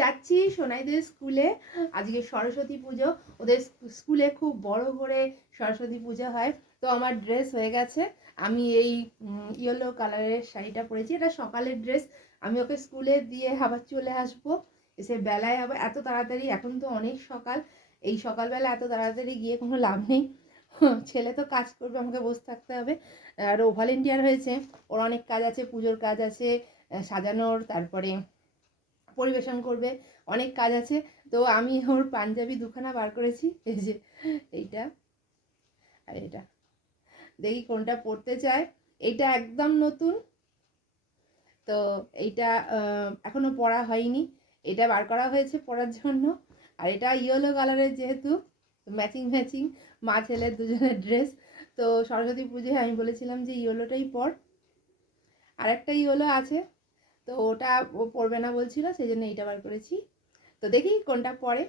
যাচ্ছি সোনাইদের স্কুলে। আজকে সরস্বতী পুজো, ওদের স্কুলে খুব বড় করে সরস্বতী পুজো হয়। তো আমার ড্রেস হয়ে গেছে। আমি এই ইয়েলো কালারের শাড়িটা পরেছি, এটা সকালের ড্রেস। আমি ওকে স্কুলে দিয়ে আবার চলে আসবো, এসে বেলায় আবার এত তাড়াতাড়ি, এখন তো অনেক সকাল, এই সকালবেলা এত তাড়াতাড়ি গিয়ে কোনো লাভ নেই। ছেলে তো কাজ করবে, আমাকে বসে থাকতে হবে। আর ও ভলেন্টিয়ার হয়েছে, ওর অনেক কাজ আছে, পুজোর কাজ আছে, সাজানোর, তারপরে পরিবেশন করবে, অনেক কাজ আছে। তো আমি ওর পাঞ্জাবি দুখানা বার করেছি, এই যে এইটা আর এটা, দেখি কোনটা পরতে চায়। এইটা একদম নতুন, তো এইটা এখনো পরা হয়নি, এটা বার করা হয়েছে পরার জন্য। আর এটা ইয়েলো কালারের, যেহেতু ম্যাচিং ম্যাচিং মা ছেলের দুজনের ড্রেস। তো সরস্বতী পুজোয় আমি বলেছিলাম যে ইয়েলোটাই পর। আর একটা ইয়েলো আছে, তো ওটা ও পরবে না বলছিল, সেই জন্য এইটা বার করেছি। তো দেখি কোনটা পরে।